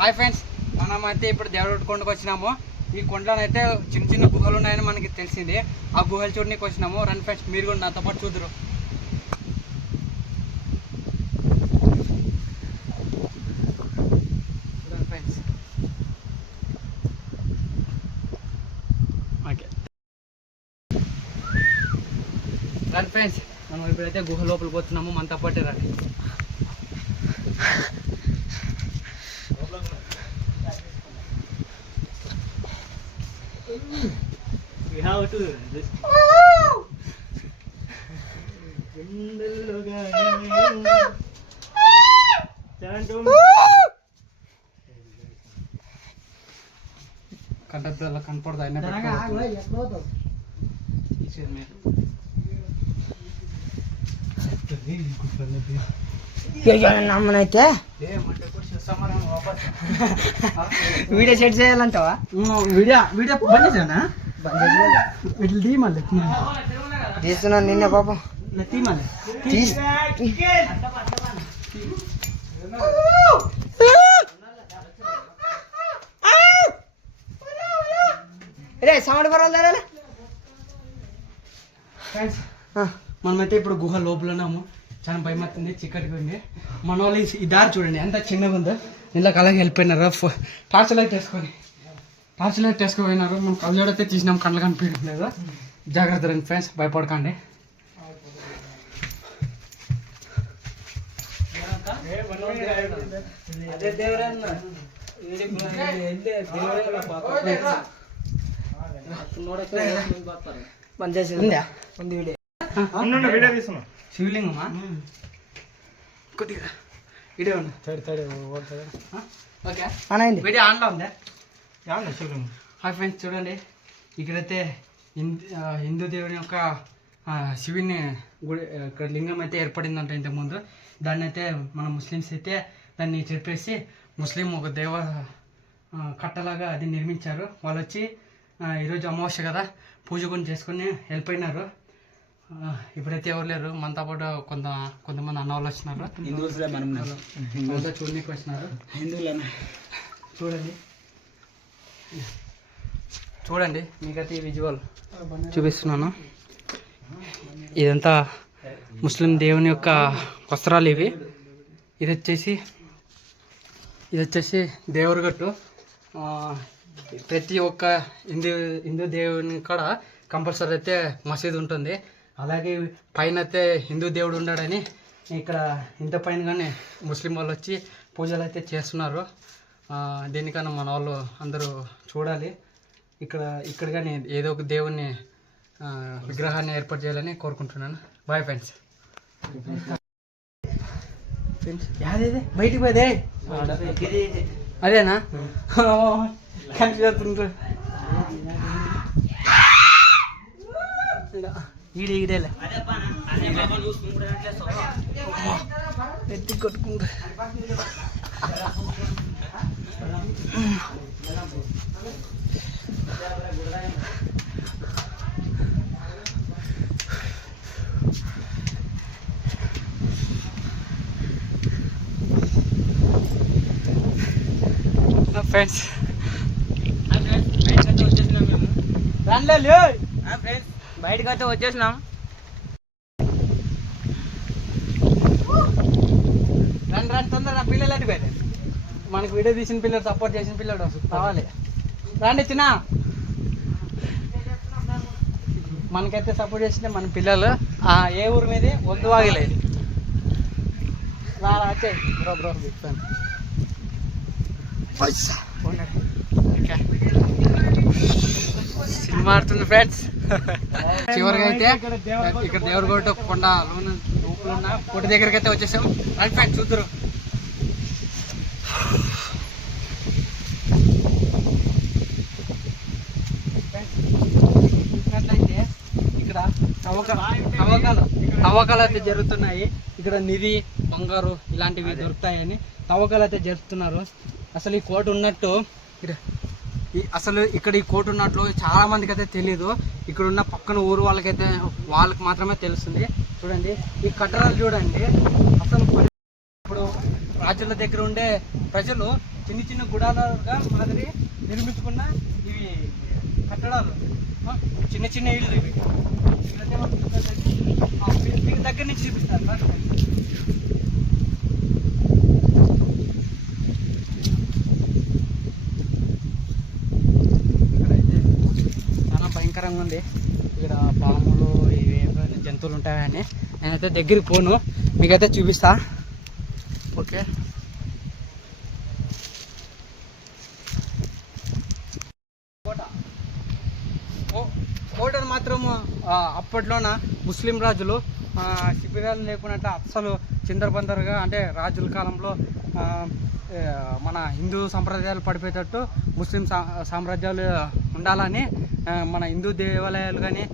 Hi friends, మనమైతే ఇప్పుడు దేవరగట్టు కొండకు వచ్చినాము. ఈ కొండలోనైతే చిన్న చిన్న గుహలు ఉన్నాయని మనకి తెలిసింది. ఆ గుహలు చూడడానికి వచ్చినాము. రన్ ఫ్రెండ్స్, మీరు కూడా నాతో పాటు చూద్దరు. ఫ్రెండ్స్ ఓకే, రన్ ఫ్రెండ్స్, మనం ఇప్పుడైతే గుహ లోపలికి పోతున్నాము. మనతో పాటే రండి. We have to just కంటద్దాల కనపడదు అయినా నమ్మనైతే వీడియో సెట్ చేయాలంటావా? వీడియో బంద్ చేసానా? ఇట్లా తీ మళ్ళీ తీస్తున్నాను నిన్నే పాపం. తీ మళ్ళీ రే సౌండ్ పర్వాలేదు. ఫ్రెండ్స్, మనమైతే ఇప్పుడు గుహ లోపల ఉన్నాము. చాలా భయం అవుతుంది, చిక్కటిగా ఉంది. మన వాళ్ళు ఈ దారి చూడండి ఎంత చిన్నగా ఉందో. ఇళ్ళకి అలాగే వెళ్ళిపోయినారు. టార్చ్ లైట్ వేసుకుపోయినారు. మనం కళ్ళోడైతే తీసినాం, కళ్ళు కనిపించడం లేదు. జాగ్రత్త రండి ఫ్రెండ్స్, భయపడకండి. శివలింగమా? కొద్దిగా వీడియో ఓకే, వీడియో ఆన్లో ఉందా? శివలింగం. హాయ్ ఫ్రెండ్స్, చూడండి ఇక్కడైతే హిందూ దేవుని యొక్క శివుని గుడి ఇక్కడ లింగం అయితే ఏర్పడిందంట ఇంతకుముందు. దాన్ని అయితే మన ముస్లిమ్స్ అయితే దాన్ని చెప్పేసి ముస్లిం ఒక దేవ కట్టలాగా అది నిర్మించారు. వాళ్ళు వచ్చి ఈరోజు అమావాస్య కదా, పూజ కూడా చేసుకుని వెళ్ళిపోయినారు. ఇప్పుడైతే ఎవరు లేరు. మనతో పాటు కొంతమంది అన్న వాళ్ళు వచ్చినారు. హిందువులతో చూడడానికి వచ్చినారు. చూడండి మీకైతే ఈ విజువల్ చూపిస్తున్నాను. ఇదంతా ముస్లిం దేవుని యొక్క వస్త్రాలు ఇవి. ఇది వచ్చేసి దేవరగట్టు. ప్రతి ఒక్క హిందూ దేవుని కూడా కంపల్సరీ అయితే మసీదు ఉంటుంది. అలాగే పైన అయితే హిందూ దేవుడు ఉన్నాడని ఇక్కడ ఇంత పైన కానీ ముస్లిం వాళ్ళు వచ్చి పూజలు అయితే చేస్తున్నారు. దీనికన్నా మన వాళ్ళు అందరూ చూడాలి. ఇక్కడ కానీ ఏదో ఒక దేవుని విగ్రహాన్ని ఏర్పాటు చేయాలని కోరుకుంటున్నాను. Bye friends. యాదేదే బయటికి పోదే అదేనా? కలిసి చేస్తుంటారు ఈడేలే ఎత్తి కొట్టుకుంటారు. ఫ్రెండ్స్ బయటకు అయితే వచ్చేసినాం. రండి తొందరగా. పిల్లలు అంటే పోయి మనకు వీడియో తీసిన పిల్లలు, సపోర్ట్ చేసిన పిల్లలు కావాలి. రండి చిన్న, మనకైతే సపోర్ట్ చేసింటే మన పిల్లలు. ఏ ఊరి మీద వద్దు వాగలేదు. వచ్చాయి బ్రో సినిమా ఆడుతుంది ఫ్రెండ్స్. చివరిగా అయితే ఇక్కడ దేవరగట్టు కొండ లోపల ఉన్న కొట్టు దగ్గరికి అయితే వచ్చేసాం. రండి ఫ్రెండ్స్, చూద్దరు. చూసినట్లయితే ఇక్కడ తవ్వకాలు అయితే జరుగుతున్నాయి. ఇక్కడ నిధి, బంగారు ఇలాంటివి దొరుకుతాయని తవ్వకాలు అయితే జరుపుతున్నారు. అసలు ఈ కోట ఉన్నట్టు ఇక్కడ ఈ కోట ఉన్నట్లు చాలా మందికి అయితే తెలియదు. ఇక్కడ ఉన్న పక్కన ఊరు వాళ్ళకి మాత్రమే తెలుస్తుంది. చూడండి ఈ కట్టడాలు చూడండి. అసలు ఇప్పుడు రాజుల దగ్గర ఉండే ప్రజలు చిన్న చిన్న గుడాలుగా మాదిరి నిర్మించుకున్న ఇవి కట్టడాలు, చిన్న చిన్న ఇళ్ళు ఇవి. మీకు దగ్గర నుంచి చూపిస్తారు. ఇక్కడైతే చాలా భయంకరంగా ఉంది. ఇక్కడ పాములు ఇవి జంతువులు ఉంటాయని నేనైతే దగ్గరికి పోను, మీకైతే చూపిస్తా. ఓకే, కోటను మాత్రం అప్పట్లోన ముస్లిం రాజులు శిబిరాలు లేకున్నట్టు అస్సలు చిందరబందరుగా, అంటే రాజుల కాలంలో మన హిందూ సంప్రదాయాలు పడిపోయేటట్టు ముస్లిం సామ్రాజ్యాలు ఉండాలని మన హిందూ దేవాలయాలు కానీ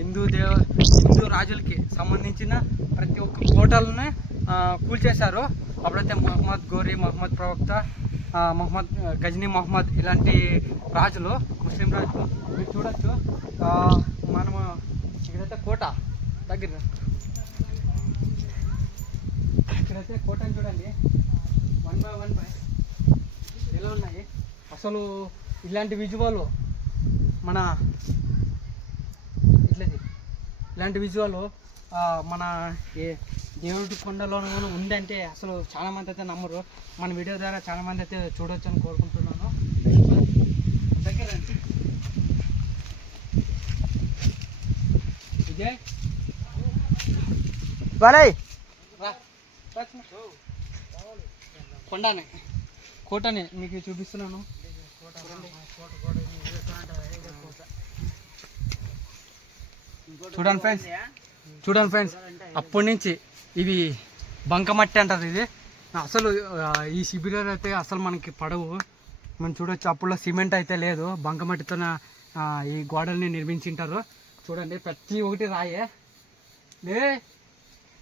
హిందూ రాజులకి సంబంధించిన ప్రతి ఒక్క కోటలను కూల్చేశారు. అప్పుడైతే మహమ్మద్ గోరీ, మహమ్మద్ ప్రవక్త, మహమ్మద్ గజనీ మహమ్మద్ ఇలాంటి రాజులు, ముస్లిం రాజులు మీరు చూడొచ్చు. మనము ఇక్కడైతే కోట దగ్గర, ఇక్కడైతే కోటని చూడండి, 1 by 1 ఎలా ఉన్నాయి అసలు. ఇలాంటి విజువల్ మన ఇలాంటి విజువల్ మన దేవుడి కొండలోనూ ఉందంటే అసలు చాలామంది అయితే నమ్మరు. మన వీడియో ద్వారా చాలామంది అయితే చూడొచ్చు అని కోరుకుంటున్నాను. దగ్గర విజయ్ కొండనే కోటనే మీకు చూపిస్తున్నాను. చూడండి ఫ్రెండ్స్, అప్పటి నుంచి ఇవి బంకమట్టి అంటారు. ఇది అసలు ఈ శిబిరాలు అయితే అసలు మనకి పడవు. మనం చూడొచ్చు, అప్పుడులో సిమెంట్ అయితే లేదు, బంకమట్టితో ఈ గోడల్ని నిర్మించింటారు. చూడండి, ప్రతి ఒక్కటి రాయే. లే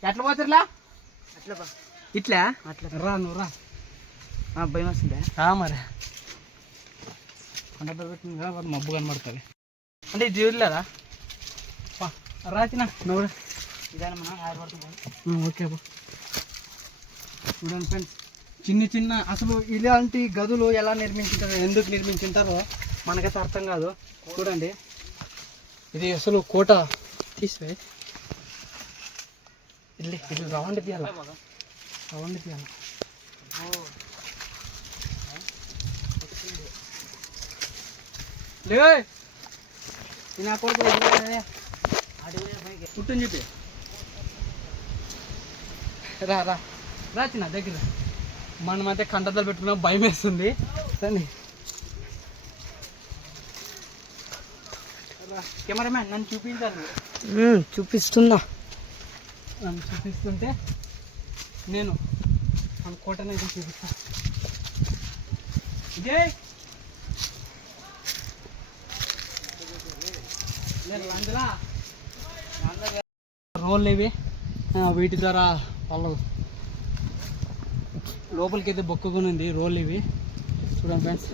ఎట్లా పోతుర్లా? ఇట్లా రా, నువ్వు రా. భయం వస్తుందా? మరి కొండ పెట్టింది కదా, మబ్బు కనబడుతుంది అంటే ఇది చూడలేదా? రాచిన నువ్వు ఓకే బా. చూడండి ఫ్రెండ్స్, చిన్న అసలు ఇలాంటి గదులు ఎలా నిర్మించుంటారో, ఎందుకు నిర్మించుంటారో మనకైతే అర్థం కాదు. చూడండి, ఇది అసలు కోట తీసిపోయి ఇది రౌండ్ తీయాలి. లే నా కొడుకు పుట్టని చెప్పి రా చిన్న దగ్గర. మనమైతే కంటతలు పెట్టుకున్నాం, భయం వేస్తుంది. సరే కెమెరామ్యాన్ నన్ను చూపించాలి. చూపిస్తుంటే నేను మన కోటనైతే చూపిస్తా. ఇదే రోళ్ళు ఇవి, వీటి ద్వారా వాళ్ళు లోపలికి అయితే బొక్కుకొని ఉంది రోళ్ళు ఇవి. చూడండి ఫ్రెండ్స్,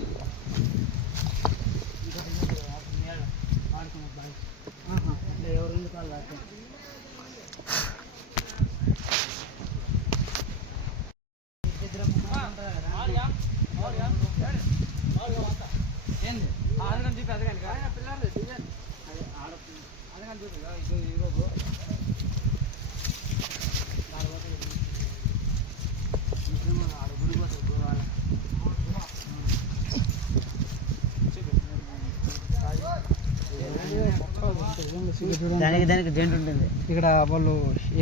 దానికి జెంట్ ఉంటుంది ఇక్కడ. వాళ్ళు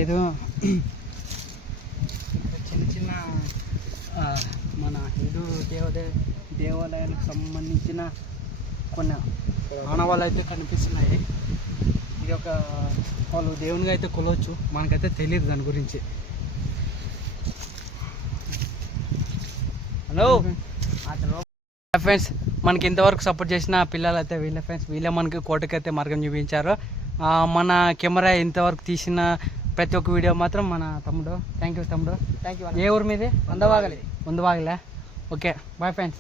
ఏదో చిన్న మన హిందూ దేవాలయానికి సంబంధించిన కొన్ని ఆనవాళ్ళు అయితే కనిపిస్తున్నాయి. ఇది ఒక వాళ్ళు దేవునిగా అయితే కొలవచ్చు, మనకైతే తెలియదు దాని గురించి. హలో ఫ్రెండ్స్, మనకి ఇంతవరకు సపోర్ట్ చేసిన పిల్లలు అయితే వీళ్ళే ఫ్రెండ్స్. వీళ్ళే మనకి కోటకైతే మార్గం చూపించారు. మన కెమెరా ఇంతవరకు తీసిన ప్రతి ఒక్క వీడియో మాత్రం మన తమ్ముడు. థ్యాంక్ యూ తమ్ముడు. ఏ ఊరు మీది? వందవాగలే. Okay, bye friends.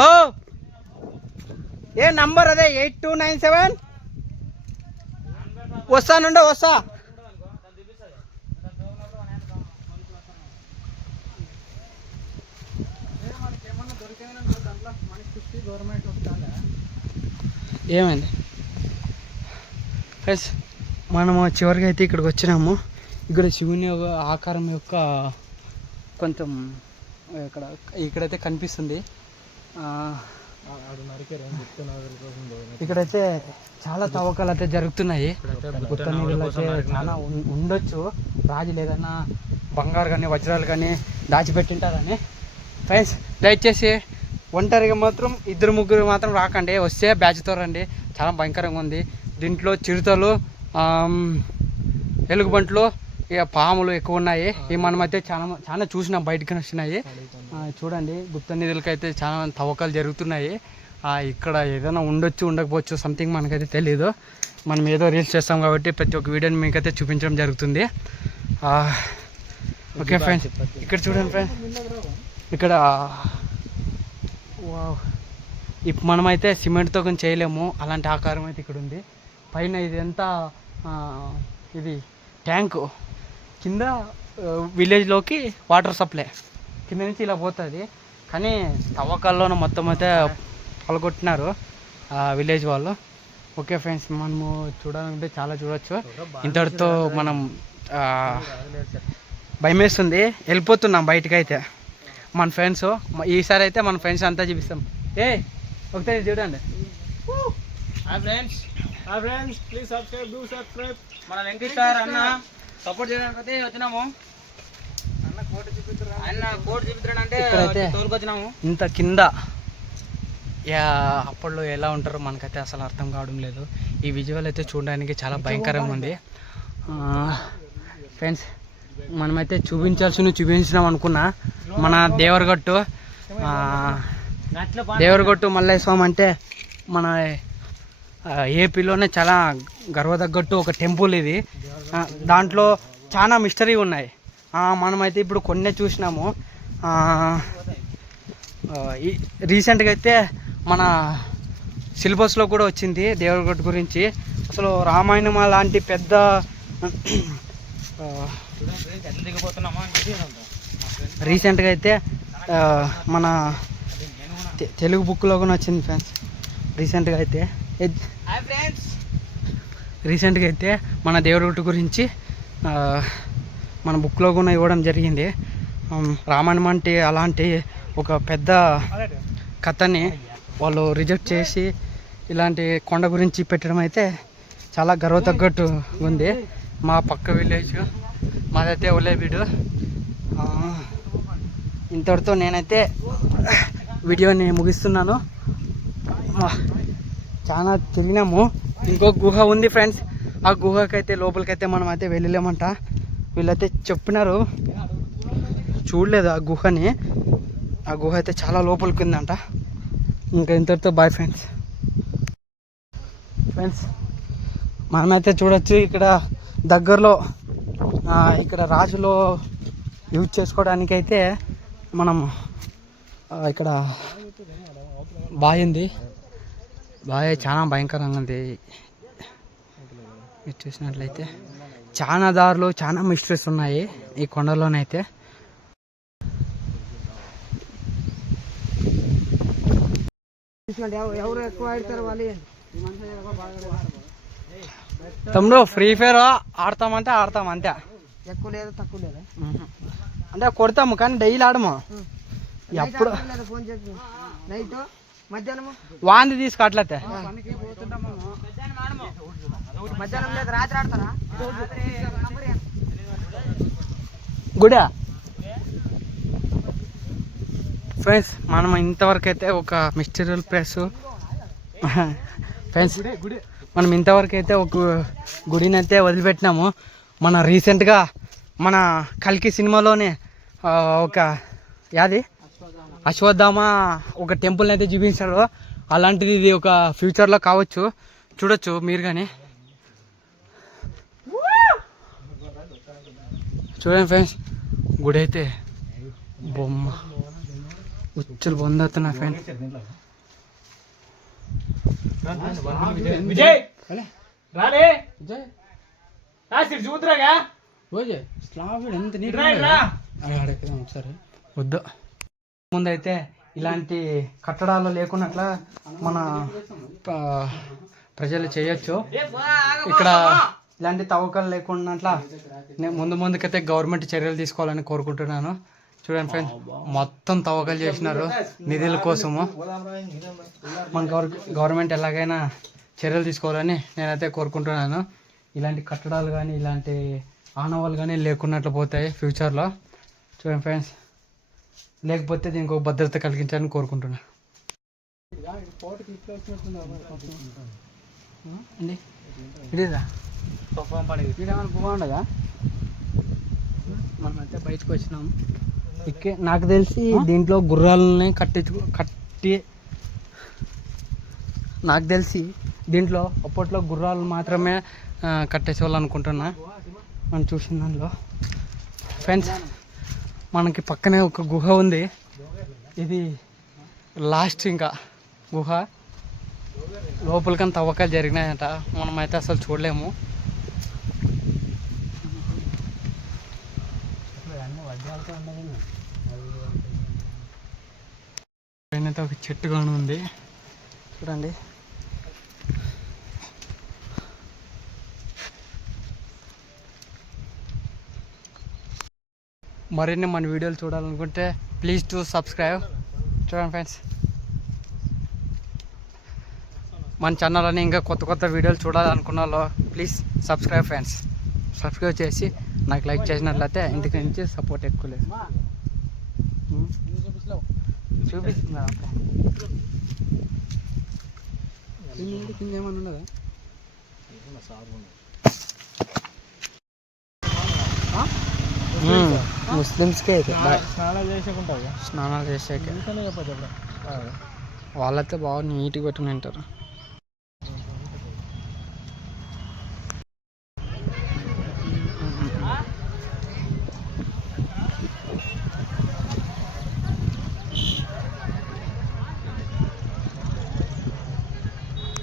ఓ ఏ నంబర్ అదే 8297 వస్తా. ఏమైంది ఫ్రెండ్స్, మనము చివరికి అయితే ఇక్కడికి వచ్చినాము. ఇక్కడ శివుని యొక్క ఆకారం యొక్క కొంచెం ఇక్కడైతే కనిపిస్తుంది. ఇక్కడైతే చాలా తవ్వకాలు అయితే జరుగుతున్నాయి. గుత్త నిధులు అయితే చాలా ఉండొచ్చు. రాజులు ఏదన్నా బంగారు కానీ వజ్రాలు కానీ దాచిపెట్టింటారని. ఫ్రెండ్స్, దయచేసి ఒంటరిగా మాత్రం 2-3 మాత్రం రాకండి. వస్తే బ్యాచ్తో రండి. చాలా భయంకరంగా ఉంది. దీంట్లో చిరుతలు, ఎలుగుబంట్లు, ఇక పాములు ఎక్కువ ఉన్నాయి. ఇవి మనమైతే చాలా చూసినాం, బయటకు వచ్చినాయి. చూడండి, గుప్త నిధులకి అయితే చాలా తవ్వకాలు జరుగుతున్నాయి. ఇక్కడ ఏదైనా ఉండొచ్చు, ఉండకపోవచ్చు, సంథింగ్ మనకైతే తెలియదు. మనం ఏదో రీల్స్ చేస్తాం కాబట్టి ప్రతి ఒక్క వీడియోని మీకైతే చూపించడం జరుగుతుంది. ఓకే ఫ్రెండ్స్, ఇక్కడ చూడండి ఫ్రెండ్స్, ఇక్కడ ఇప్పుడు మనమైతే సిమెంట్తో కొంచెం చేయలేము. అలాంటి ఆకారం అయితే ఇక్కడ ఉంది. పైన ఇది ఎంత ఇది ట్యాంకు కింద విలేజ్లోకి వాటర్ సప్లై కింద నుంచి ఇలా పోతుంది. కానీ తవ్వకాల్లోనూ మొత్తం అయితే పాల్గొట్టినారు విలేజ్ వాళ్ళు. ఓకే ఫ్రెండ్స్, మనము చూడాలంటే చాలా చూడవచ్చు. ఇంతటితో మనం భయమేస్తుంది, వెళ్ళిపోతున్నాం బయటకు. అయితే మన ఫ్రెండ్స్ ఈసారి అయితే మన ఫ్రెండ్స్ అంతా చూపిస్తాం. ఒకసారి చూడండి. Friends please subscribe. మన వెంకటేష్ సార్ అన్న సపోర్ట్ చేయడానికి అయితే వచ్చినాము. అన్న కోట్ చూపిద్దాడంటే తోలుకొచ్చినాము. ఇంత కింద అప్పట్లో ఎలా ఉంటారో మనకైతే అసలు అర్థం కావడం లేదు. ఈ విజువల్ అయితే చూడడానికి చాలా భయంకరంగా ఉంది. ఫ్రెండ్స్, మనమైతే చూపించినాం అనుకున్నా. మన దేవరగట్టు మల్లయ్య స్వామి అంటే మన ఏపీలోనే చాలా గర్వదగ్గట్టు ఒక టెంపుల్ ఇది. దాంట్లో చాలా మిస్టరీ ఉన్నాయి. మనమైతే ఇప్పుడు కొన్నే చూసినాము. రీసెంట్గా అయితే మన సిలబస్లో కూడా వచ్చింది దేవరగట్టు గురించి. అసలు రామాయణం లాంటి పెద్ద రీసెంట్గా అయితే మన తెలుగు బుక్లో కూడా వచ్చింది ఫ్రెండ్స్. రీసెంట్గా అయితే మన దేవరగట్టు గురించి మన బుక్లో కూడా ఇవ్వడం జరిగింది. రామాయణం అంటే అలాంటి ఒక పెద్ద కథని వాళ్ళు రిజెక్ట్ చేసి ఇలాంటి కొండ గురించి పెట్టడం అయితే చాలా గర్వతగ్గట్టు ఉంది. మా పక్క విలేజ్ మాదైతే ఒలేబీడు. ఇంతటితో నేనైతే వీడియోని ముగిస్తున్నాను. చాలా తిరిగినాము. ఇంకో గుహ ఉంది ఫ్రెండ్స్. ఆ గుహకైతే లోపలికైతే మనం అయితే వెళ్ళలేమంట. వీళ్ళైతే చెప్పినారు, చూడలేదు ఆ గుహని. ఆ గుహ అయితే చాలా లోపలికి ఉందంట. ఇంకా ఇంతటితో బాయ్ ఫ్రెండ్స్. మనమైతే చూడొచ్చు ఇక్కడ దగ్గరలో ఇక్కడ రాజులో యూజ్ చేసుకోవడానికి అయితే మనం ఇక్కడ బావి ఉంది. బావి చాలా భయంకరంగా ఉంది. మీరు చూసినట్లయితే చాలా దారులు, చాలా మిస్టరీస్ ఉన్నాయి ఈ కొండలోనైతే. ఎవరు ఎక్కువ ఆడతారు వాళ్ళు. తమ్ముడు ఫ్రీ ఫైర్ ఆడతామంటే ఆడతాం అంతే. ఎక్కువ లేదు తక్కువ లేదు అంటే కొడతాము కానీ డైలీ ఆడము. ఎప్పుడు ఫోన్ చెప్పి నైట్ మధ్యాహ్నం వాంది తీసుకట్లయితే మధ్యాహ్నం లేదు రాత్రి ఆడతారా గుడా. ఫ్రెండ్స్, మనం ఇంతవరకు అయితే ఒక మిస్టీరియల్ ప్లేస్ ఫ్రెండ్స్, మనం ఇంతవరకు అయితే ఒక గుడిని అయితే వదిలిపెట్టినాము. మన రీసెంట్గా మన కల్కి సినిమాలోనే ఒక అశ్వత్థామ ఒక టెంపుల్ని అయితే చూపించాడు. అలాంటిది ఇది ఒక ఫ్యూచర్లో కావచ్చు, చూడొచ్చు మీరు కానీ. చూడండి ఫ్రెండ్స్, గుడి అయితే బొమ్మ ఉచ్చులు పొందుతున్నా ఫ్రెండ్స్. ఒకసారి వద్దు. ముందైతే ఇలాంటి కట్టడాలు లేకున్నట్ల మన ప్రజలు చేయొచ్చు. ఇక్కడ ఇలాంటి తవ్వకాలు లేకున్నట్ల నేను ముందుకైతే గవర్నమెంట్ చర్యలు తీసుకోవాలని కోరుకుంటున్నాను. చూడండి ఫ్రెండ్స్, మొత్తం తవ్వకాలు చేసినారు నిధుల కోసము. మన గవర్నమెంట్ ఎలాగైనా చర్యలు తీసుకోవాలని నేనైతే కోరుకుంటున్నాను. ఇలాంటి కట్టడాలు కానీ ఇలాంటి ఆనవాళ్ళు కానీ లేకున్నట్లు పోతాయి ఫ్యూచర్లో. చూడండి ఫ్రెండ్స్, లేకపోతే దీనికి ఒక భద్రత కలిగించాలని కోరుకుంటున్నాను. అండి ఇదేదా బాగుండదా? మనమైతే బయటకు వచ్చినాము. నాకు తెలిసి దీంట్లో గుర్రాలని నాకు తెలిసి దీంట్లో అప్పట్లో గుర్రాలు మాత్రమే కట్టేసేవాళ్ళు అనుకుంటున్నా మనం చూసిన దానిలో. ఫ్రెండ్స్, మనకి పక్కనే ఒక గుహ ఉంది. ఇది లాస్ట్ ఇంకా గుహ. లోపలికని తవ్వకాలు జరిగినాయంట, మనమైతే అసలు చూడలేము. పైన ఒక చెట్టు కానీ ఉంది చూడండి. మరిన్ని మన వీడియోలు చూడాలనుకుంటే ప్లీజ్ టు సబ్స్క్రైబ్. చూడండి ఫ్రెండ్స్, మన ఛానల్లోనే ఇంకా కొత్త వీడియోలు చూడాలనుకున్న వాళ్ళు ప్లీజ్ సబ్స్క్రైబ్ ఫ్రెండ్స్. సబ్స్క్రైబ్ చేసి నాకు లైక్ చేసినట్లయితే ఇంటికి నుంచి సపోర్ట్ ఎక్కువ లేదు. చూపిస్తున్నా కింద ఏమన్నా ఉన్నదా? ముస్లిమ్స్కే అయితే స్నానాలు చేసాక వాళ్ళైతే బాగా నీట్గా పెట్టుకుని ఉంటారు.